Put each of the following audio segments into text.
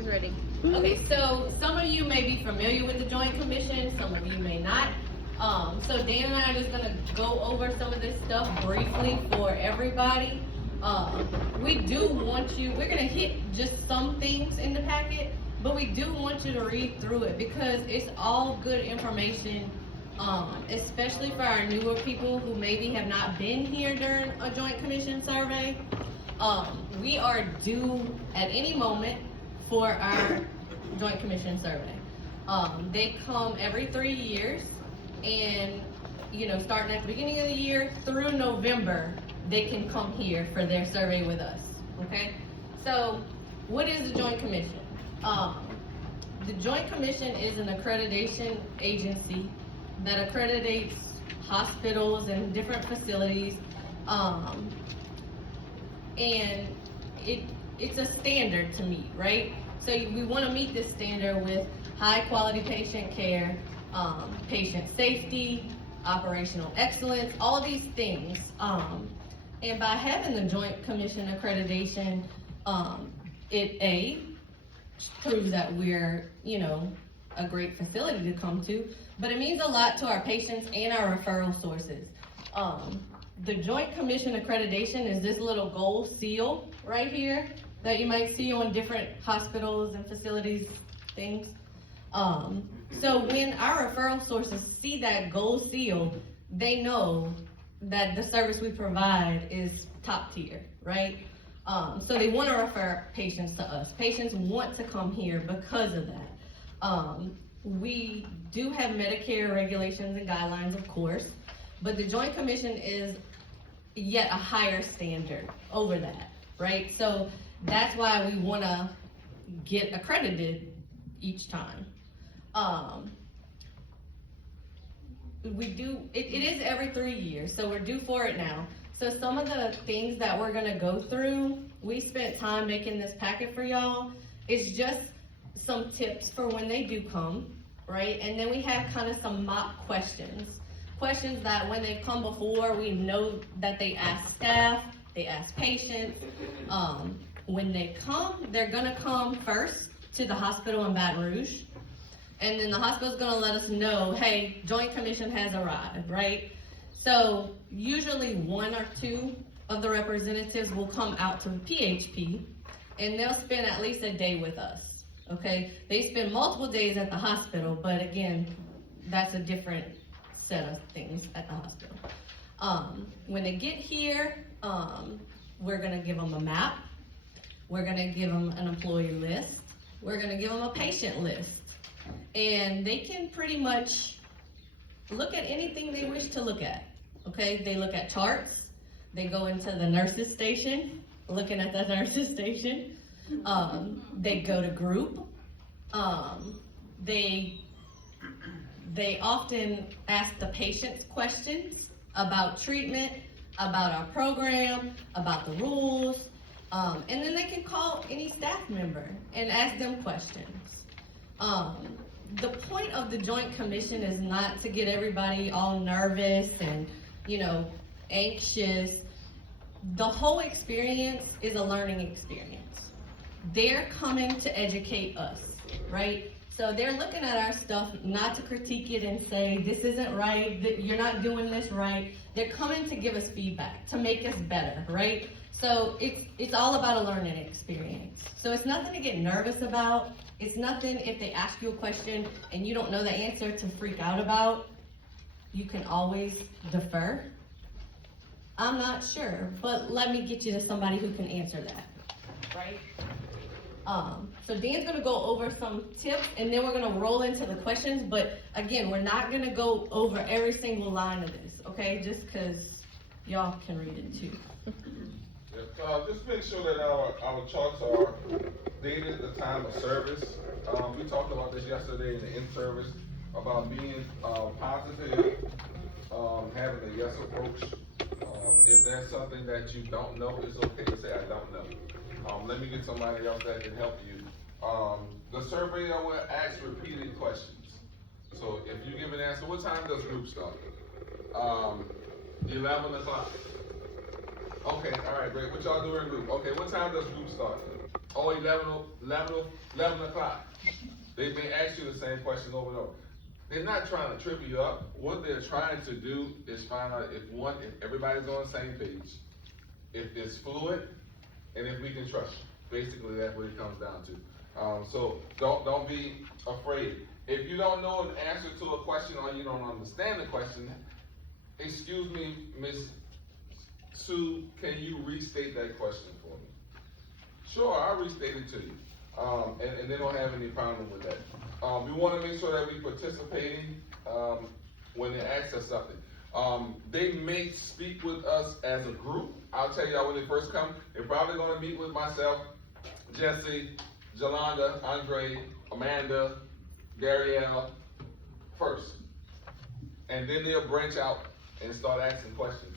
is ready. Okay, so some of you may be familiar with the Joint Commission, some of you may not. So Dan and I are just gonna go over some of this stuff briefly for everybody. We do want you, we're gonna hit just some things in the packet, but we do want you to read through it because it's all good information, especially for our newer people who maybe have not been here during a Joint Commission survey. We are due at any moment for our Joint Commission survey. They come every 3 years, and starting at the beginning of the year through November, they can come here for their survey with us. Okay, so what is the Joint Commission? The Joint Commission is an accreditation agency that accreditates hospitals and different facilities, and it's a standard to meet, right? So we want to meet this standard with high quality patient care, patient safety, operational excellence, all these things. And by having the Joint Commission accreditation, it proves that we're, a great facility to come to, but it means a lot to our patients and our referral sources. The Joint Commission accreditation is this little gold seal right here that you might see on different hospitals and facilities, things. So when our referral sources see that gold seal, they know that the service we provide is top tier, right? So they want to refer patients to us. Patients want to come here because of that. We do have Medicare regulations and guidelines, of course, but the Joint Commission is yet a higher standard over that, right? So that's why we want to get accredited each time. It is every 3 years, so we're due for it now. So some of the things that we're gonna go through, we spent time making this packet for y'all. It's just some tips for when they do come, right? And then we have kind of some mock questions. Questions that when they've come before, we know that they ask staff, they ask patients. When they come, they're gonna come first to the hospital in Baton Rouge. And then the hospital's gonna let us know, hey, Joint Commission has arrived, right? So usually 1 or 2 of the representatives will come out to PHP, and they'll spend at least a day with us, okay? They spend multiple days at the hospital, but again, that's a different set of things at the hospital. When they get here, we're gonna give them a map. We're gonna give them an employee list. We're gonna give them a patient list. And they can pretty much look at anything they wish to look at, okay? They look at charts. They go into the nurses station, looking at the nurses station. They go to group. They often ask the patients questions about treatment, about our program, about the rules, and then they can call any staff member and ask them questions. The point of the Joint Commission is not to get everybody all nervous and, anxious. The whole experience is a learning experience. They're coming to educate us, right? So they're looking at our stuff not to critique it and say, this isn't right, that you're not doing this right. They're coming to give us feedback, to make us better, right? So it's all about a learning experience. So it's nothing to get nervous about. It's nothing if they ask you a question and you don't know the answer to freak out about. You can always defer. I'm not sure, but let me get you to somebody who can answer that, right? So Dan's gonna go over some tips and then we're gonna roll into the questions, but again, we're not gonna go over every single line of this, okay? Just cause y'all can read it too. Just make sure that our charts are dated at the time of service. We talked about this yesterday in the in-service about being positive, having a yes approach. If there's something that you don't know, it's okay to say I don't know. Let me get somebody else that can help you. The surveyor will ask repeated questions. So if you give an answer, what time does group start? 11 o'clock. Okay, all right, great. What y'all do in group? Okay, what time does group start? or 11 o'clock. They may ask you the same question over and over. They're not trying to trip you up. What they're trying to do is find out if everybody's on the same page, if it's fluid, and if we can trust you. Basically, that's what it comes down to. So don't be afraid. If you don't know an answer to a question or you don't understand the question, excuse me, Miss Sue, can you restate that question for me? Sure, I'll restate it to you. And they don't have any problem with that. We want to make sure that we're participating when they ask us something. They may speak with us as a group. I'll tell y'all when they first come, they're probably going to meet with myself, Jesse, Jolanda, Andre, Amanda, Darielle first. And then they'll branch out and start asking questions.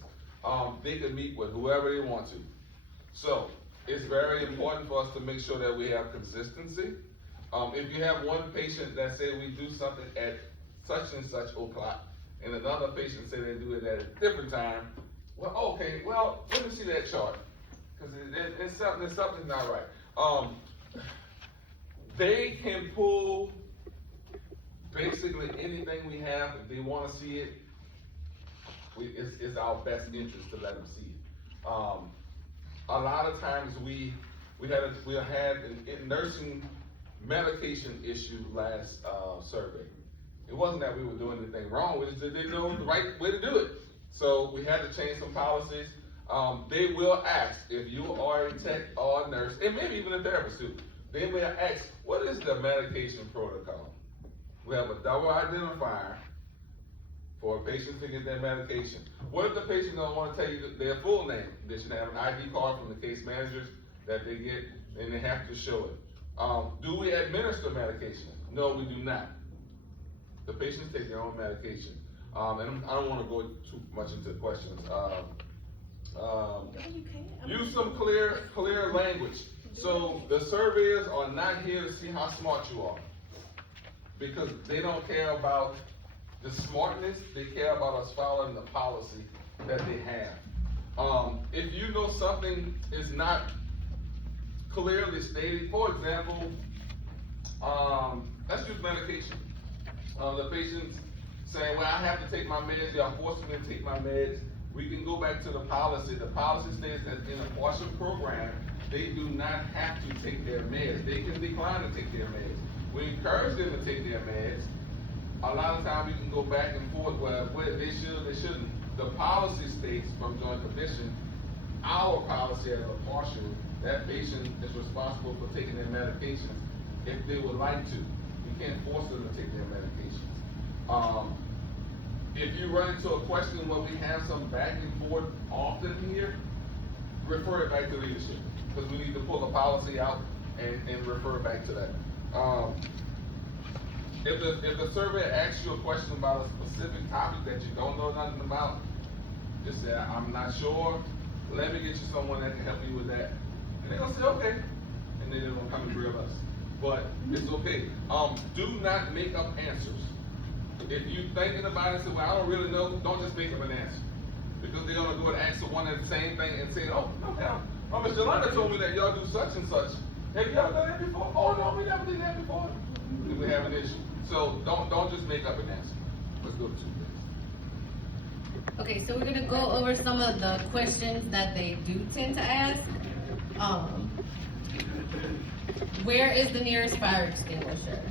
They can meet with whoever they want to. So it's very important for us to make sure that we have consistency. If you have one patient that say we do something at such and such o'clock, and another patient say they do it at a different time, well, okay, well, let me see that chart, because there's something not right. They can pull basically anything we have if they want to see it. It's our best interest to let them see it. A lot of times we had a nursing medication issue last survey. It wasn't that we were doing anything wrong, we just didn't know the right way to do it. So we had to change some policies. They will ask if you are a tech or a nurse, and maybe even a therapist too. They will ask, what is the medication protocol? We have a double identifier for a patient to get their medication. What if the patient don't want to tell you their full name? They should have an ID card from the case managers that they get, and they have to show it. Do we administer medication? No, we do not. The patients take their own medication. And I don't want to go too much into the questions. Use some clear language. So the surveyors are not here to see how smart you are, because they don't care about the smartness, they care about us following the policy that they have. If you know something is not clearly stated, for example, let's use medication. The patient's saying, well, I have to take my meds, y'all forcing me to take my meds. We can go back to the policy. The policy states that in a partial program, they do not have to take their meds. They can decline to take their meds. We encourage them to take their meds. A lot of times we can go back and forth whether they should or they shouldn't. The policy states from joint commission, our policy as a partial, that patient is responsible for taking their medications if they would like to. We can't force them to take their medications. If you run into a question where we have some back and forth often here, refer it back to leadership, because we need to pull the policy out and refer back to that. If the survey asks you a question about a specific topic that you don't know nothing about, just say, I'm not sure, let me get you someone that can help you with that. And they're gonna say, okay, and then they're gonna come and grill us. But it's okay. Do not make up answers. If you're thinking about it and say, well, I don't really know, don't just make up an answer. Because they're gonna go and ask someone the same thing and say, oh, okay, Miss Jolanda told me that y'all do such and such. Have you ever done that before? Oh no, we never did that before. We have an issue. So don't just make up an answer. Let's go to 2 minutes. Okay, so we're gonna go over some of the questions that they do tend to ask. Where is the nearest fire extinguisher?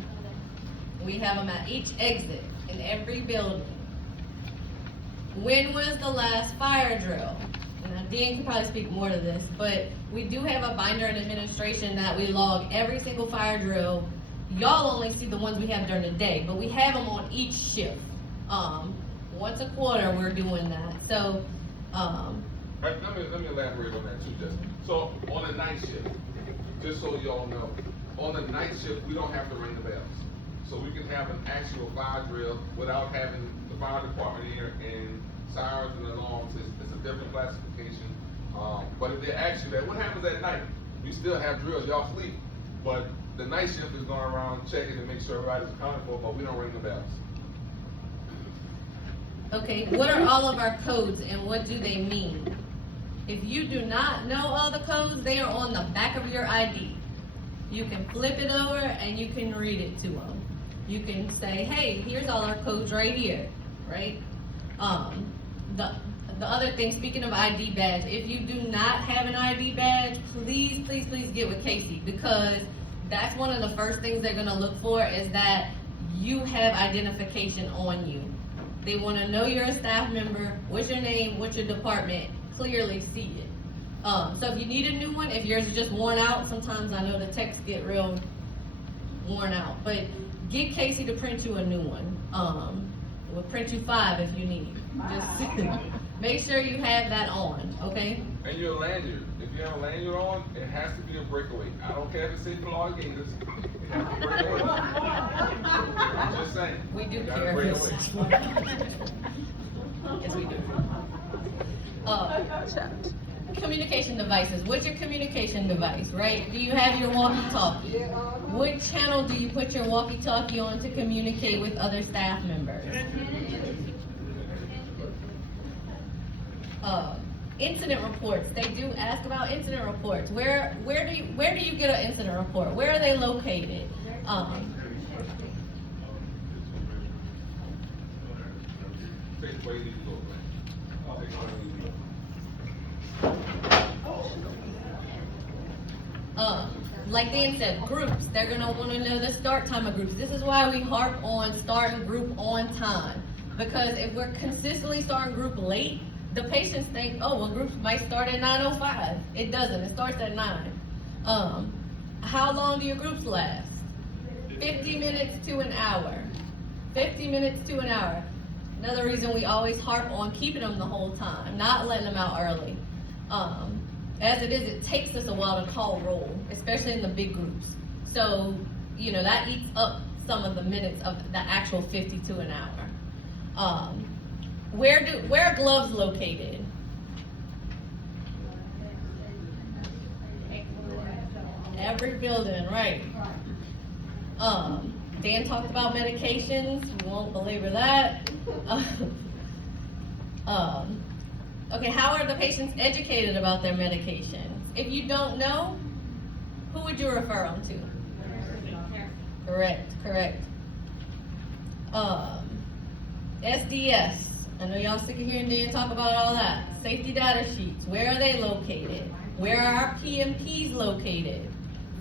We have them at each exit in every building. When was the last fire drill? And Dean can probably speak more to this, but we do have a binder in administration that we log every single fire drill. Y'all only see the ones we have during the day, but we have them on each shift. Once a quarter we're doing that. So, Let me elaborate on that too, Justin. So on the night shift, just so y'all know, on the night shift we don't have to ring the bells. So we can have an actual fire drill without having the fire department here and sirens and alarms. It's a different classification. But if they ask you that, what happens at night? We still have drills, y'all sleep. But the night shift is going around checking to make sure everybody's accounted for, but we don't ring the bells. okay, what are all of our codes and what do they mean? If you do not know all the codes, they are on the back of your ID. You can flip it over and you can read it to them. You can say, hey, here's all our codes right here, right? The other thing, speaking of ID badge, if you do not have an ID badge, please, please, please get with Casey, because that's one of the first things they're gonna look for, is that you have identification on you. They wanna know you're a staff member, what's your name, what's your department, clearly see it. So if you need a new one, if yours is just worn out, sometimes I know the texts get real worn out, but get Casey to print you a new one. We'll print you 5 if you need. Just make sure you have that on, okay? And your lanyard, if you have a lanyard on, it has to be a breakaway. I don't care if it's St. Florida Gators, it has to break away. I'm just saying. We do you gotta care. break away. Yes, we do. Communication devices. What's your communication device, right? Do you have your walkie-talkie? What channel do you put your walkie-talkie on to communicate with other staff members? Incident reports. They do ask about incident reports. Where do you get an incident report? Where are they located? Take it where you need to go, man. Take it where you need to go. Like Dan said, groups, they're gonna wanna know the start time of groups. This is why we harp on starting group on time. Because if we're consistently starting group late, the patients think, oh, well, groups might start at 9:05. It doesn't, it starts at 9. How long do your groups last? 50 minutes to an hour. 50 minutes to an hour. Another reason we always harp on keeping them the whole time, not letting them out early. As it is, it takes us a while to call roll, especially in the big groups. So, that eats up some of the minutes of the actual 50 to an hour. Where are gloves located? Every building, right. Dan talked about medications, we won't belabor that. Okay, how are the patients educated about their medications? If you don't know, who would you refer them to? Correct. SDS, I know y'all sick of hearing Dan talk about all that. Safety data sheets, where are they located? Where are our PMPs located?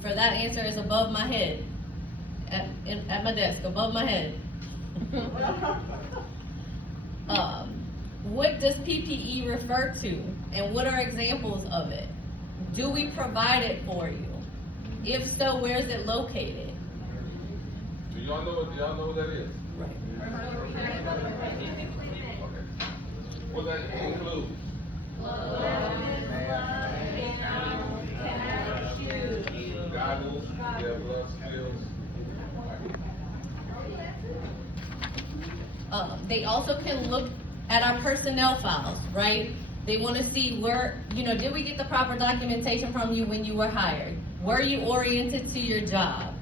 For that answer is above my head, at my desk, above my head. What does PPE refer to, and what are examples of it? Do we provide it for you? If so, where is it located? Do y'all know what that is? Okay. What that includes? Goggles, gloves, skills. They also can look at our personnel files, right? They want to see where, did we get the proper documentation from you when you were hired? Were you oriented to your job?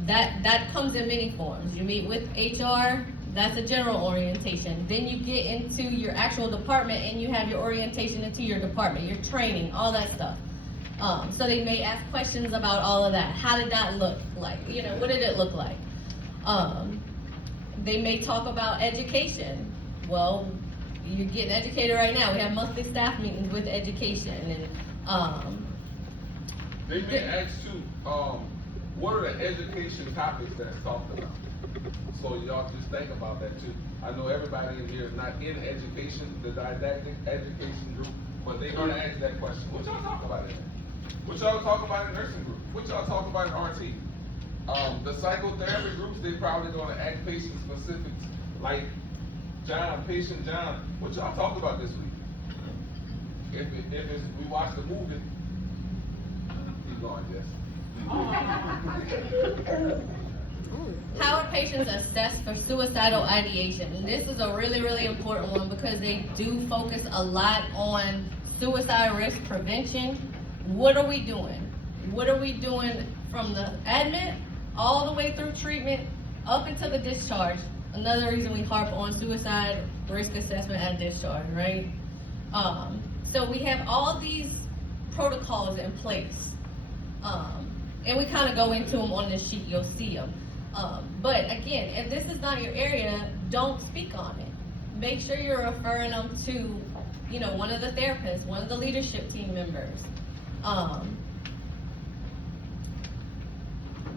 That comes in many forms. You meet with HR, that's a general orientation. Then you get into your actual department and you have your orientation into your department, your training, all that stuff. So they may ask questions about all of that. How did that look like? What did it look like? They may talk about education. Well, you're getting educated right now. We have monthly staff meetings with education, and they may ask too, what are the education topics that's talked about? So y'all just think about that too. I know everybody in here is not in education, the didactic education group, but they're gonna ask that question. What y'all talk about in there? What y'all talk about in nursing group? What y'all talk about in RT? The psychotherapy groups, they probably gonna ask patient specifics, like patient John, what y'all talk about this week? If we watch the movie, keep going, Jess. How are patients assessed for suicidal ideation? And this is a really, really important one because they do focus a lot on suicide risk prevention. What are we doing? What are we doing from the admit all the way through treatment up until the discharge? Another reason we harp on suicide risk assessment at discharge, right? So we have all these protocols in place. And we kind of go into them on this sheet, you'll see them. But again, if this is not your area, don't speak on it. Make sure you're referring them to, you know, one of the therapists, one of the leadership team members.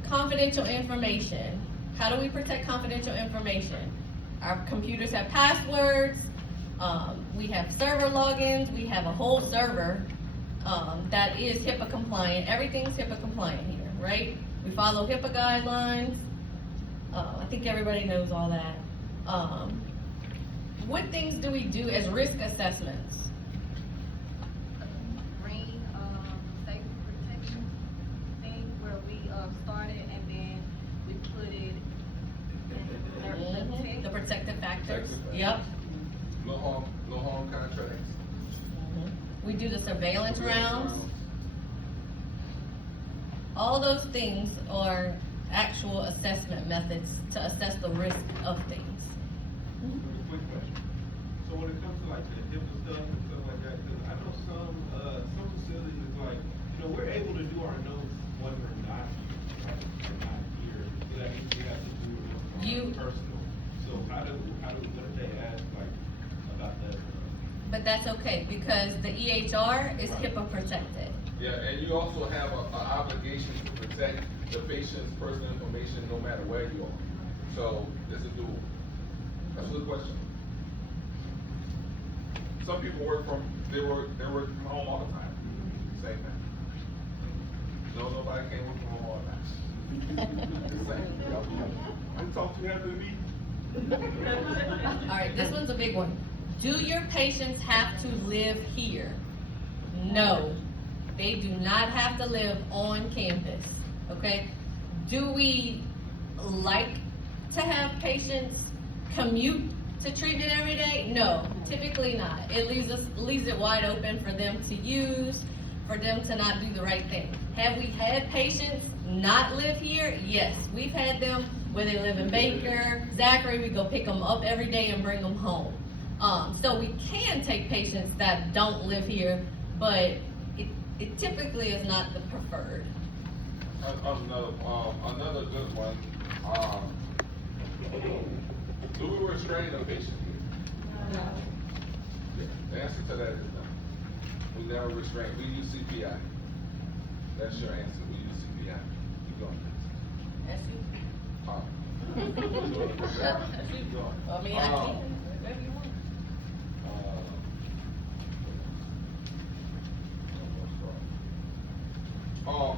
Confidential information. How do we protect confidential information? Our computers have passwords, we have server logins, we have a whole server that is HIPAA compliant. Everything's HIPAA compliant here, right? We follow HIPAA guidelines. I think everybody knows all that. What things do we do as risk assessments? Green, safety protection thing where we, started and then we put it in The protective factors. Protective factors. Yep. No harm contracts. We do the surveillance rounds. All those things are actual assessment methods to assess the risk of things. Quick question. So when it comes to like the HIPAA stuff and stuff like that, cause I know some facilities like, you know, we're able to do our notes when we're not here. So that means we have to do it personal. So how do what if they ask like about that? But that's okay, because the EHR is HIPAA protected. Yeah, and you also have an obligation to protect the patient's personal information no matter where you are. So this is doable. That's a good question. Some people they work from home all the time. Same thing. No, nobody can work from home all the time. Same. I'm talking to you after the meeting. All right, this one's a big one. Do your patients have to live here? No, they do not have to live on campus, okay? Do we like to have patients commute to treatment every day? No, typically not. It leaves it wide open for them to use, for them to not do the right thing. Have we had patients not live here? Yes, we've had them where they live in Baker, Zachary, we go pick them up every day and bring them home. So we can take patients that don't live here, but it typically is not the preferred. Another good one, do we restrain the patient here? No. Yeah, the answer to that is no. We never restrain, we use CPI. That's your answer, we use CPI. Keep going. That's you. Keep going. I mean, I can, whatever you want.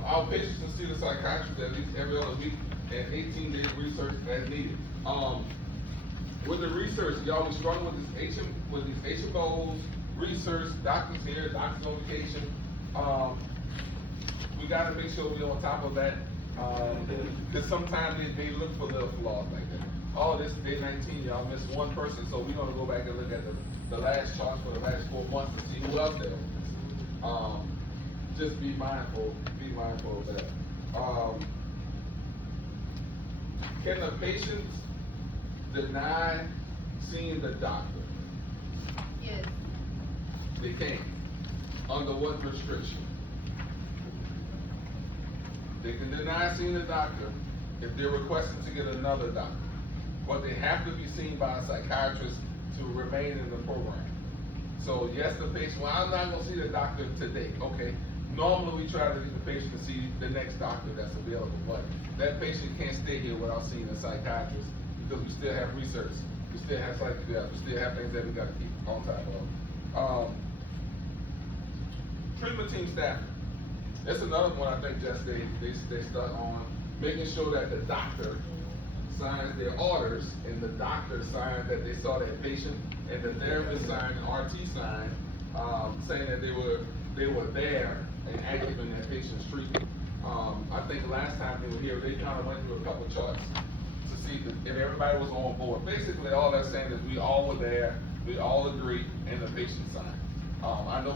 Our patients can see the psychiatrist at least every other week and 18 days research as needed. With the research, y'all was struggling with these HMOs, research, doctors here, doctors on vacation. We gotta make sure we're on top of that, cause sometimes they look for little flaws like that. Oh, this is day 19, y'all missed one person, so we're gonna go back and look at the last charts for the last 4 months and see who else there was. Just be mindful of that. Can the patients deny seeing the doctor? Yes. They can. Under what restriction? They can deny seeing the doctor if they're requesting to get another doctor, but they have to be seen by a psychiatrist to remain in the program. So yes, the patient, well, I'm not gonna see the doctor today, okay. Normally, we try to get the patient to see the next doctor that's available, but that patient can't stay here without seeing a psychiatrist because we still have research, we still have psychiatry, we still have things that we gotta keep on top of. Treatment team staffing. That's another one I think just they start on, making sure that the doctor signs their orders and the doctor signs that they saw that patient and the therapist signed and RT signed, saying that they were there and active in that patient's treatment. I think last time they were here, they kind of went through a couple of charts to see if everybody was on board. Basically, all they're saying is we all were there, we all agree, and the patient signed. I know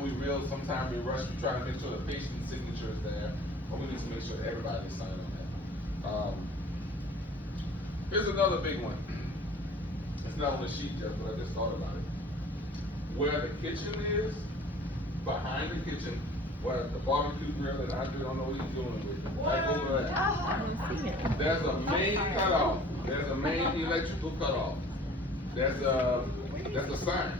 sometimes we rush to try to make sure the patient's signature is there, but we need to make sure that everybody signed on that. Here's another big one. It's not on the sheet yet, but I just thought about it. Where the kitchen is, behind the kitchen, Well, the barbecue grill that Andre don't know what he's doing with. Right over there. There's a main cutoff. There's a main electrical cutoff. There's a sign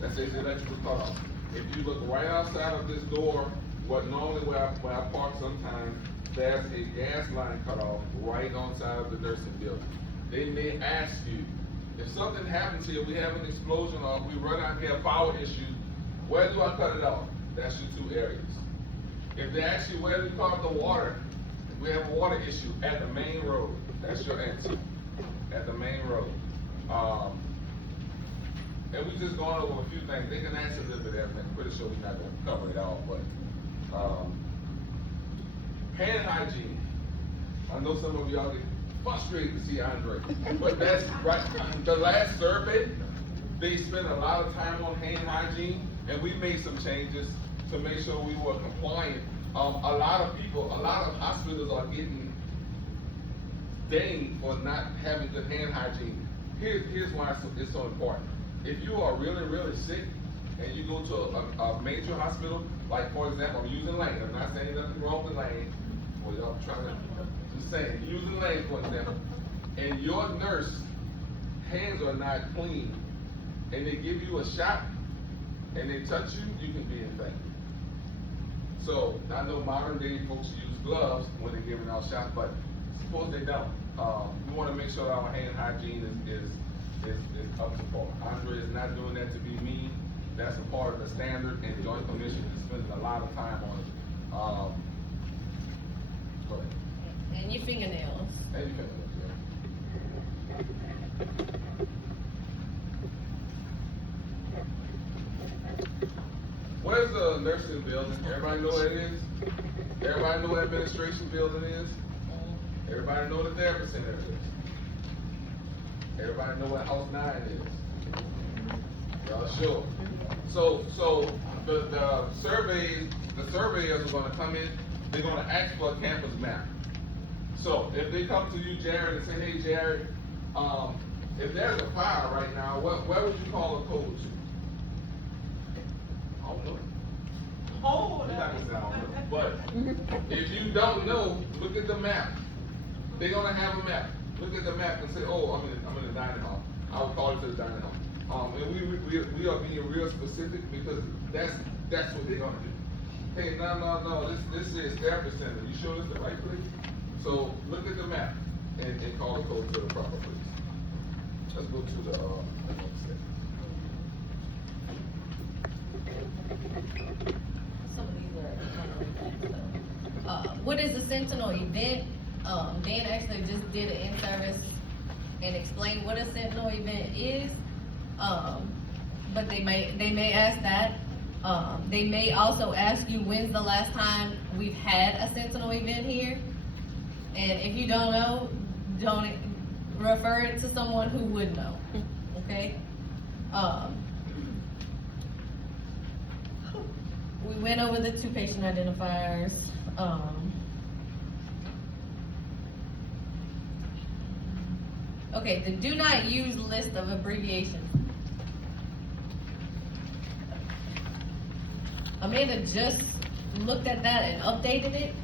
that says electrical cutoff. If you look right outside of this door, where I park sometimes, there's a gas line cutoff right on side of the nursing building. They may ask you, if something happens here, we have an explosion or we run out here, power issue, where do I cut it off? That's your two areas. If they ask you where do we cut the water, we have a water issue at the main road. That's your answer. At the main road. And we just gone over a few things. They can answer a little bit of everything. I'm pretty sure we're not going to cover it all, but hand hygiene. I know some of y'all get frustrated to see Andre, but that's right. The last survey, they spent a lot of time on hand hygiene, and we made some changes to make sure we were compliant. A lot of hospitals are getting dinged for not having good hand hygiene. Here's why it's so important. If you are really, really sick and you go to a major hospital, like for example, I'm using Lane. I'm not saying nothing wrong with Lane. Well, y'all trying to just saying, using Lane for example, and your nurse hands are not clean, and they give you a shot, and they touch you, you can be infected. So I know modern day folks use gloves when they're giving out shots, but suppose they don't. We want to make sure our hand hygiene is up to par. Andre is not doing that to be mean. That's a part of the standard, and Joint Commission is spending a lot of time on it. Go ahead. And your fingernails. And your fingernails, yeah. Where's the nursing building? Everybody know what it is? Everybody know what administration building is? Everybody know the therapy center is? Everybody know what House 9 is? Y'all sure? So the surveyors are gonna come in, they're gonna ask for a campus map. So if they come to you, Jared, and say, hey Jared, if there's a fire right now, where would you call the code to? I don't know. You're not gonna say I don't know. But if you don't know, look at the map. They're gonna have a map. Look at the map and say, oh, I'm in the dining hall. I would call it to the dining hall. And we are being real specific because that's what they're gonna do. Hey, no, this is therapy center. You sure it's the right place? So look at the map and call the code to the proper place. Let's go to the next step. Some of these are, what is the Sentinel event? Dan actually just did an in-service and explained what a Sentinel event is. But they may ask that. They may also ask you when's the last time we've had a Sentinel event here. And if you don't know, don't refer it to someone who would know, okay? We went over the 2 patient identifiers. Okay, the do not use list of abbreviations. Amanda just looked at that and updated it.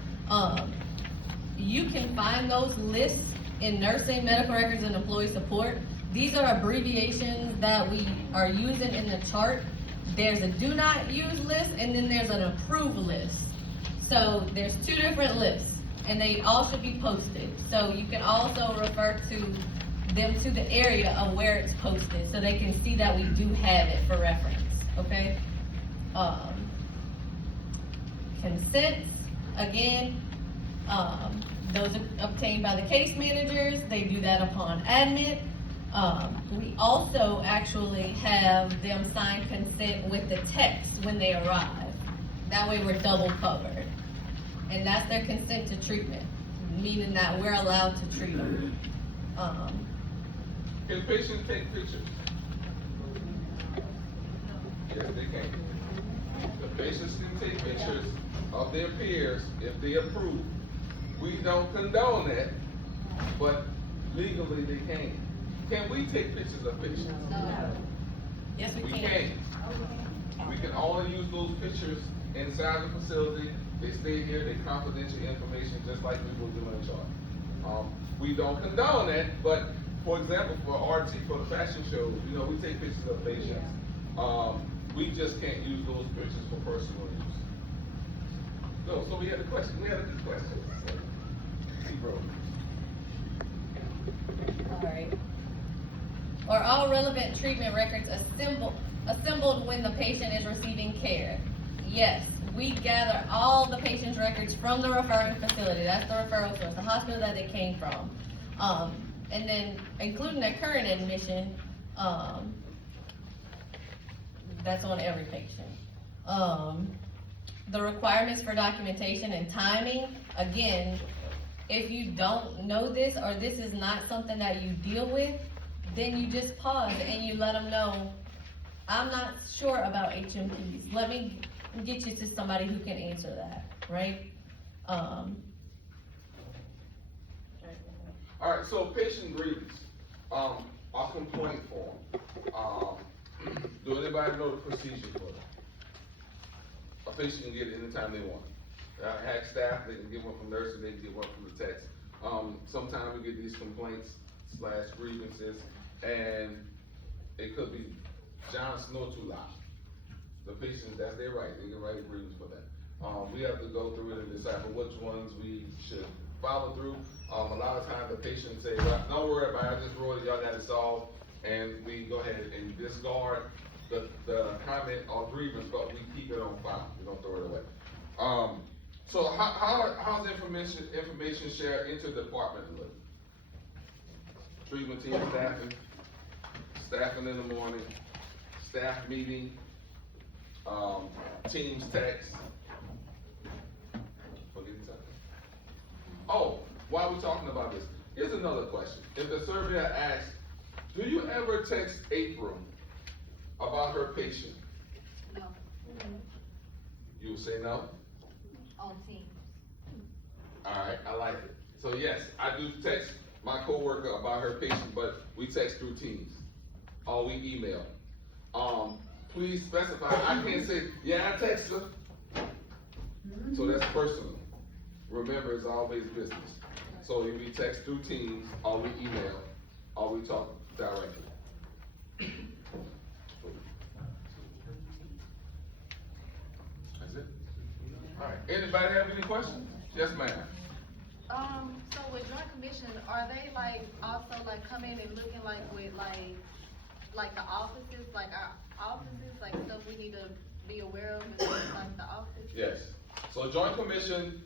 You can find those lists in nursing, medical records, and employee support. These are abbreviations that we are using in the chart. There's a do not use list, and then there's an approved list. So there's 2 different lists, and they all should be posted. So you can also refer to them to the area of where it's posted, so they can see that we do have it for reference, okay? Consents, again, those are obtained by the case managers. They do that upon admit. We also actually have them sign consent with the text when they arrive. That way we're double covered. And that's their consent to treatment, meaning that we're allowed to treat them. Can patients take pictures? Yes, they can. The patients can take pictures of their peers if they approve. We don't condone that, but legally they can. Can we take pictures of patients? No. Yes, we can. We can only use those pictures inside the facility, they stay here, they confidential information, just like we will do in charge. We don't condone that, but for example, for RT, for the fashion shows, you know, we take pictures of patients. We just can't use those pictures for personal use. No, so we had a question, we had a good question. Bro. Alright. Are all relevant treatment records assembled when the patient is receiving care? Yes, we gather all the patient's records from the referring facility, that's the referral source, the hospital that they came from. And then including their current admission, that's on every patient. The requirements for documentation and timing, again, if you don't know this or this is not something that you deal with, then you just pause and you let them know, I'm not sure about HMPs. Let me get you to somebody who can answer that, right? Alright, so patient grievance, our complaint form, do anybody know the procedure for that? A patient can get it anytime they want. Hack staff, they can get one from nurses, they can get one from the techs. Sometimes we get these complaints / grievances, and it could be John Snow too loud. The patients, that's their right, they can write a grievance for that. We have to go through it and decipher which ones we should follow through. A lot of times the patients say, well, don't worry about it, I just wrote it, y'all got it solved, and we go ahead and discard the comment or grievance, but we keep it on file, we don't throw it away. So how's information shared into the department look? Treatment team staffing in the morning, staff meeting, teams text. Oh, while we're talking about this, here's another question. If the surveyor asks, do you ever text April about her patient? No, You will say no? on Teams. Alright, I like it. So yes, I do text my coworker about her patient, but we text through Teams, or we email. Please specify, I can't say, yeah, I text her. So that's personal. Remember, it's always business. So we text through Teams, or we email, or we talk directly. That's it? Alright, anybody have any questions? Yes, ma'am. So with Joint Commission, are they like also like come in and looking like with like the offices, like our offices, like stuff we need to be aware of as far as like the office? Yes. So Joint Commission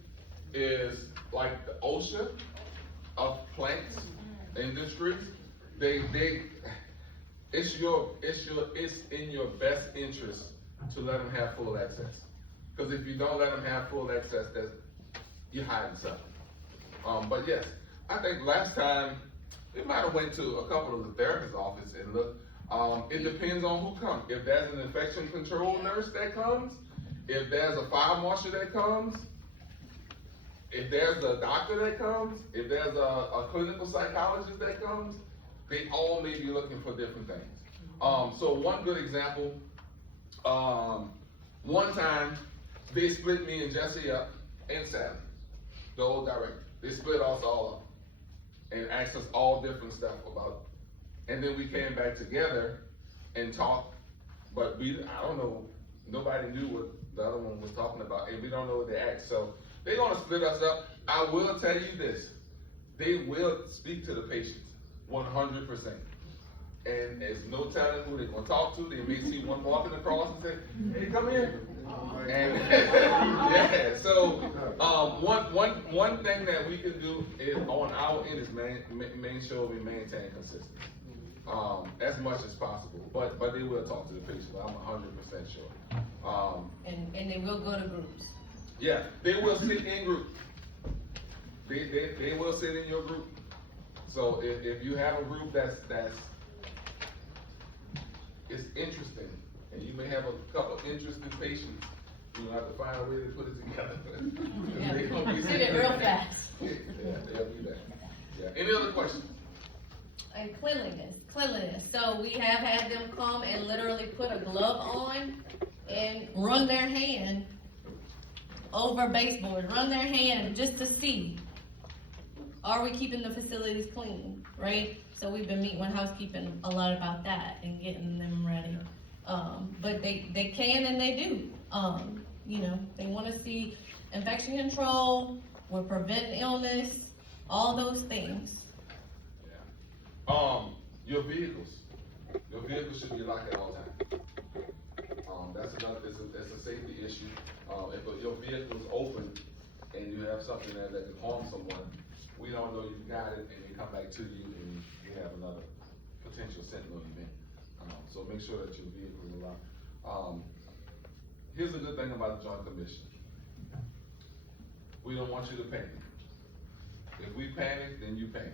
is like the OSHA of plants, industries. It's in your best interest to let them have full access. Because if you don't let them have full access, you're hiding something. But yes, I think last time, we might have went to a couple of the therapist's office and looked. It depends on who comes. If there's an infection control nurse that comes, if there's a fire marshal that comes, if there's a doctor that comes, if there's a clinical psychologist that comes, they all may be looking for different things. So one good example, one time they split me and Jesse up and Sally, the old director. They split us all up and asked us all different stuff about it. And then we came back together and talked, but I don't know, nobody knew what the other one was talking about, and we don't know what they asked. So they're gonna split us up. I will tell you this, they will speak to the patients, 100%. And there's no telling who they're gonna talk to. They may see one walking across and say, hey, come here. And yeah, so one thing that we can do is on our end is make sure we maintain consistency as much as possible. But they will talk to the patient. I'm 100% sure. And they will go to groups. Yeah, they will sit in group. They will sit in your group. So if you have a group that's it's interesting, and you may have a couple of interesting patients, you'll have to find a way to put it together. Yeah, They gonna be did it real fast. Yeah, they'll be there. Yeah. Any other questions? And cleanliness. So we have had them come and literally put a glove on and run their hand over baseboard, run their hand just to see, are we keeping the facilities clean, right? So we've been meeting with housekeeping a lot about that and getting them ready. But they can and they do, you know, they wanna see infection control, we're preventing illness, all those things. Yeah. Your vehicles should be locked at all times. That's another, it's a safety issue. If your vehicle's open and you have something that can harm someone, we don't know you got it, and they come back to you and you have another potential sentinel event. So make sure that your vehicle is locked. Here's a good thing about the Joint Commission. We don't want you to panic. If we panic, then you panic.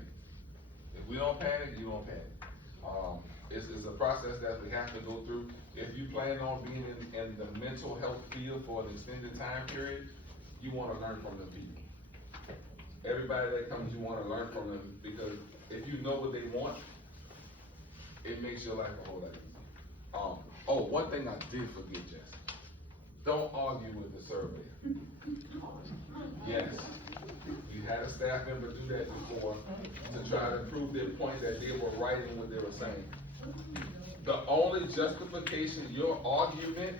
If we don't panic, you don't panic. It's a process that we have to go through. If you plan on being in the mental health field for an extended time period, you wanna learn from the people. Everybody that comes, you wanna learn from them, because if you know what they want, it makes your life a whole lot easier. Oh, one thing I did forget, Jess. Don't argue with the surveyor. Yes, you had a staff member do that before to try to prove their point that they were right in what they were saying. The only justification, your argument,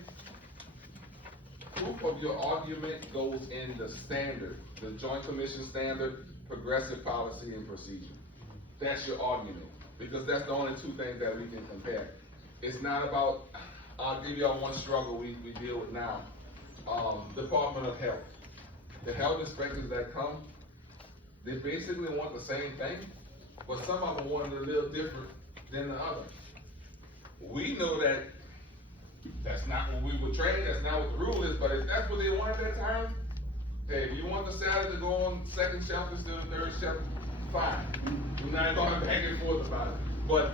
proof of your argument goes in the standard, the Joint Commission standard, progressive policy and procedure. That's your argument, because that's the only two things that we can compare. It's not about, I'll give y'all one struggle we deal with now. Department of Health. The health inspectors that come, they basically want the same thing, but some of them want it a little different than the other. We know that that's not what we were trained, that's not what the rule is, but if that's what they want at that time, hey, if you want the salad to go on second shelf instead of third shelf, fine. We're not going back and forth about it. But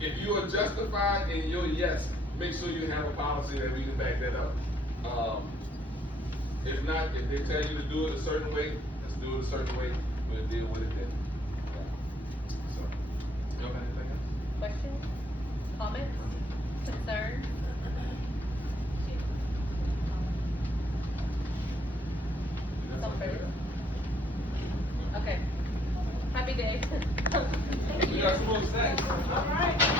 if you are justified in your yes, make sure you have a policy that we can back that up. If not, if they tell you to do it a certain way, let's do it a certain way, we'll deal with it then. Yeah. So, you have anything else? Questions, comments, concerns? Okay. Happy day. We got some more snacks. All right.